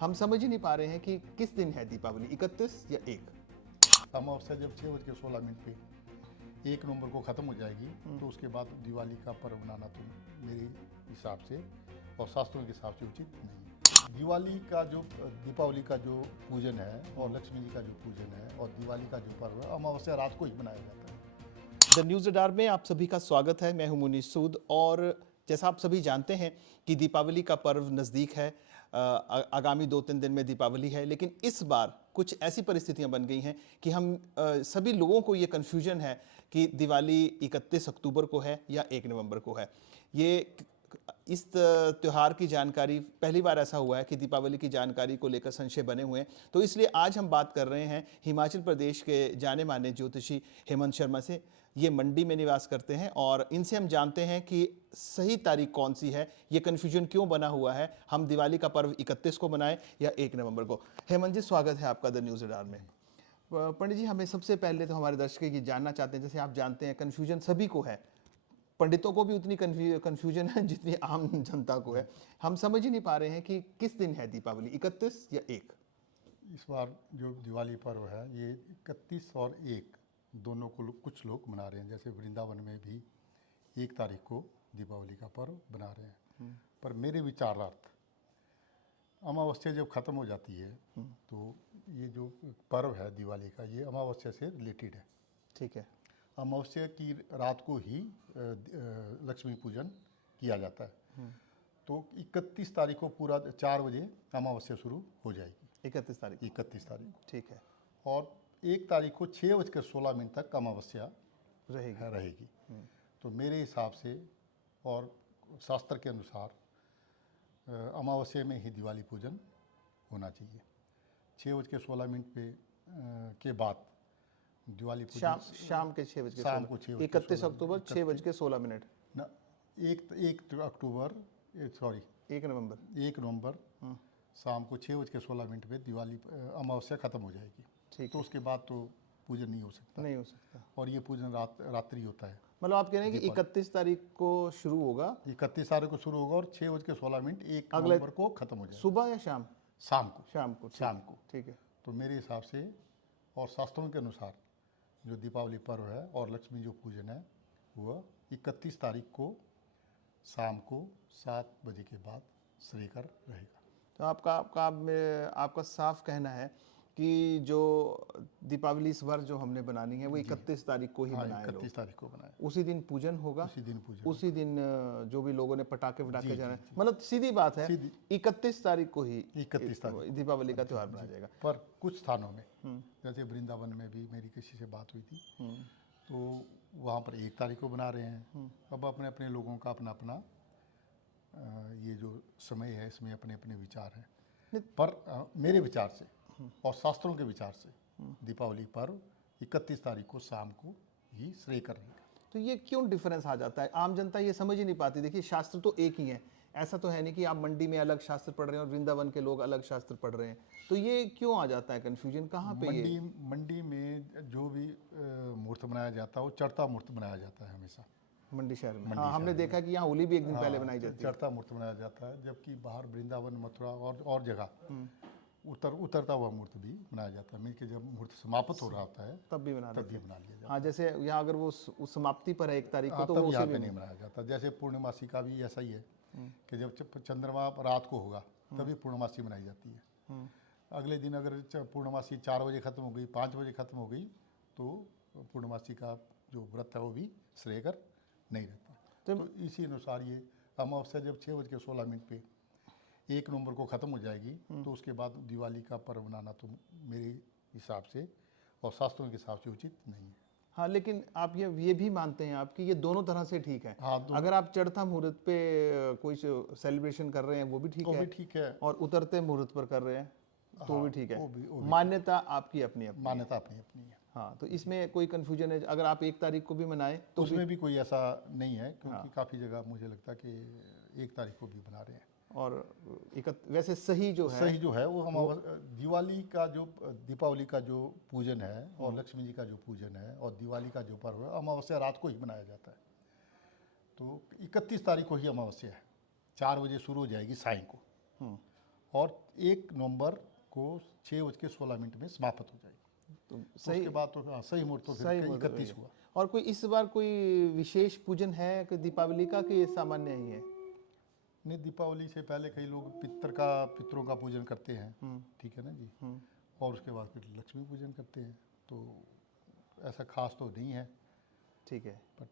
हम समझ ही नहीं पा रहे हैं कि किस दिन है दीपावली, 31 या 1। अमावस्या जब 6:16 पे 1 नवंबर को ख़त्म हो जाएगी तो उसके बाद दिवाली का पर्व मनाना तो मेरे हिसाब से और शास्त्रों के हिसाब से उचित नहीं है। दिवाली का जो दीपावली का जो पूजन है और लक्ष्मी जी का जो पूजन है और दिवाली का जो पर्व है अमावस्या रात को ही मनाया जाता है। द न्यूज़ रडार में आप सभी का स्वागत है। मैं हूं मुनीश सूद और जैसा आप सभी जानते हैं कि दीपावली का पर्व नज़दीक है। आगामी 2-3 दिन में दीपावली है, लेकिन इस बार कुछ ऐसी परिस्थितियां बन गई हैं कि हम सभी लोगों को ये कन्फ्यूजन है कि दिवाली 31 अक्टूबर को है या 1 नवंबर को है। ये इस त्यौहार की जानकारी पहली बार ऐसा हुआ है कि दीपावली की जानकारी को लेकर संशय बने हुए हैं। तो इसलिए आज हम बात कर रहे हैं हिमाचल प्रदेश के जाने माने ज्योतिषी हेमंत शर्मा से। ये मंडी में निवास करते हैं और इनसे हम जानते हैं कि सही तारीख कौन सी है, ये कन्फ्यूजन क्यों बना हुआ है, हम दिवाली का पर्व 31 को मनाएं या 1 नवंबर को। हेमंत जी, स्वागत है आपका द न्यूज़ रडार में। पंडित जी, हमें सबसे पहले तो हमारे दर्शक ये जानना चाहते हैं, जैसे आप जानते हैं कन्फ्यूजन सभी को है, पंडितों को भी उतनी कन्फ्यूजन है जितनी आम जनता को है। हम समझ ही नहीं पा रहे हैं कि किस दिन है दीपावली, 31 या 1। इस बार जो दिवाली पर्व है ये 31 और 1 दोनों को कुछ लोग मना रहे हैं। जैसे वृंदावन में भी 1 तारीख को दीपावली का पर्व बना रहे हैं। पर मेरे विचारार्थ अमावस्या जब ख़त्म हो जाती है तो ये जो पर्व है दिवाली का ये अमावस्या से रिलेटेड है। ठीक है। अमावस्या की रात को ही लक्ष्मी पूजन किया जाता है। तो 31 तारीख को पूरा 4 बजे अमावस्या शुरू हो जाएगी। 31 तारीख। 31 तारीख को। ठीक है। और 1 तारीख को 6:16 तक अमावस्या रहेगी। तो मेरे हिसाब से और शास्त्र के अनुसार अमावस्या में ही दिवाली पूजन होना चाहिए। 6:16 पे के बाद दिवाली पूजन शाम के 6 बजे, शाम को 6 31 अक्टूबर 6:16 ना। 1 अक्टूबर सॉरी 1 नवंबर 1 नवंबर शाम को 6:16 पे दिवाली अमावस्या ख़त्म हो जाएगी। ठीक तो उसके बाद तो पूजन नहीं हो सकता। नहीं हो सकता। और ये पूजन रात्रि होता है। मतलब आप कह रहे हैं कि 31 तारीख को शुरू होगा, 31 तारीख को शुरू होगा और 6:16 1 नवंबर को ख़त्म हो जाएगा। सुबह या शाम? शाम को। शाम को। ठीक है। तो मेरे हिसाब से और शास्त्रों के अनुसार जो दीपावली पर्व है और लक्ष्मी जो पूजन है वह 31 तारीख को शाम को 7 बजे के बाद श्रेयकर रहेगा। तो आपका साफ कहना है कि जो दीपावली इस बार जो हमने बनानी है वो 31 तारीख को ही बनाए लोग। 31 तारीख को बनाए। उसी दिन पूजन होगा। उसी दिन जो भी लोगों ने पटाखे जाना है, मतलब सीधी बात है 31 तारीख को ही 31 तारीख दीपावली का त्यौहार मनाया जाएगा। पर कुछ स्थानों में जैसे वृंदावन में भी मेरी किसी से बात हुई थी तो वहाँ पर 1 तारीख को बना रहे हैं। अब अपने अपने लोगों का अपना अपना ये जो समय है इसमें अपने अपने विचार हैं। पर मेरे विचार से और शास्त्रों के विचार से दीपावली पर्व 31 तारीख को शाम को ही श्रेय कर रहेगा। तो ये क्यों डिफरेंस आ जाता है? आम जनता ये समझ ही नहीं पाती। देखिए, शास्त्र तो एक ही है, ऐसा तो है नहीं कि आप मंडी में अलग शास्त्र पढ़ रहे हैं और वृंदावन के लोग अलग शास्त्र पढ़ रहे हैं। तो ये क्यों आ जाता है कन्फ्यूजन? कहाँ पे मंडी में जो भी मुहूर्त बनाया जाता है वो चढ़ता मुहूर्त बनाया जाता है हमेशा मंडी शहर में। हाँ, हमने देखा कि यहाँ होली भी एक दिन पहले बनाई जाती है। चढ़ता मुहूर्त बनाया जाता है, जबकि बाहर वृंदावन मथुरा और जगह उतरता हुआ मुहूर्त भी बनाया जाता है। मिलकर जब मुहूर्त समाप्त हो रहा होता है तब भी बना लिया जाता है। हाँ, जैसे यहाँ अगर वो उस समाप्ति पर है 1 तारीख को तो वो यहाँ पे नहीं मनाया जाता। जैसे पूर्णमासी का भी ऐसा ही है कि जब चंद्रमा रात को होगा तभी पूर्णमासी मनाई जाती है। अगले दिन अगर पूर्णमासी 4 बजे ख़त्म हो गई, 5 बजे ख़त्म हो गई तो पूर्णमासी का जो व्रत है वो भी श्रेयकर नहीं रहता। तो इसी अनुसार ये अमावस्या जब 6:16 पे 1 नवंबर को ख़त्म हो जाएगी तो उसके बाद दिवाली का पर्व मनाना तो मेरे हिसाब से और शास्त्रों के हिसाब से उचित नहीं है। हाँ, लेकिन आप ये भी मानते हैं आप कि ये दोनों तरह से ठीक है। हाँ, अगर आप चढ़ता मुहूर्त पे कोई सेलिब्रेशन कर रहे हैं वो भी ठीक है, और उतरते मुहूर्त पर कर रहे हैं तो भी ठीक है। मान्यता आपकी अपनी अपनी है। हाँ, तो इसमें कोई कन्फ्यूजन है? अगर आप 1 तारीख को भी मनाएं तो उसमें भी कोई ऐसा नहीं है, क्योंकि काफ़ी जगह मुझे लगता है कि 1 तारीख को भी बना रहे हैं। और वैसे सही जो है वो हम दीपावली का जो पूजन है और लक्ष्मी जी का जो पूजन है और दिवाली का जो पर्व है अमावस्या रात को ही मनाया जाता है। तो 31 तारीख को ही अमावस्या है, 4 बजे शुरू हो जाएगी सायं को और 1 नवंबर को 6:16 में समाप्त हो जाएगी। तो तो सही उसके बाद तो हाँ, सही मुहूर्त तो सही फिर मुहूर्त 31 वही है। हुआ। और कोई इस बार कोई विशेष पूजन है कि दीपावली का, कि ये सामान्य ही है? नहीं, दीपावली से पहले कई लोग पितरों का पूजन करते हैं, ठीक है ना जी। और उसके बाद फिर लक्ष्मी पूजन करते हैं, तो ऐसा खास तो नहीं है, ठीक है। बट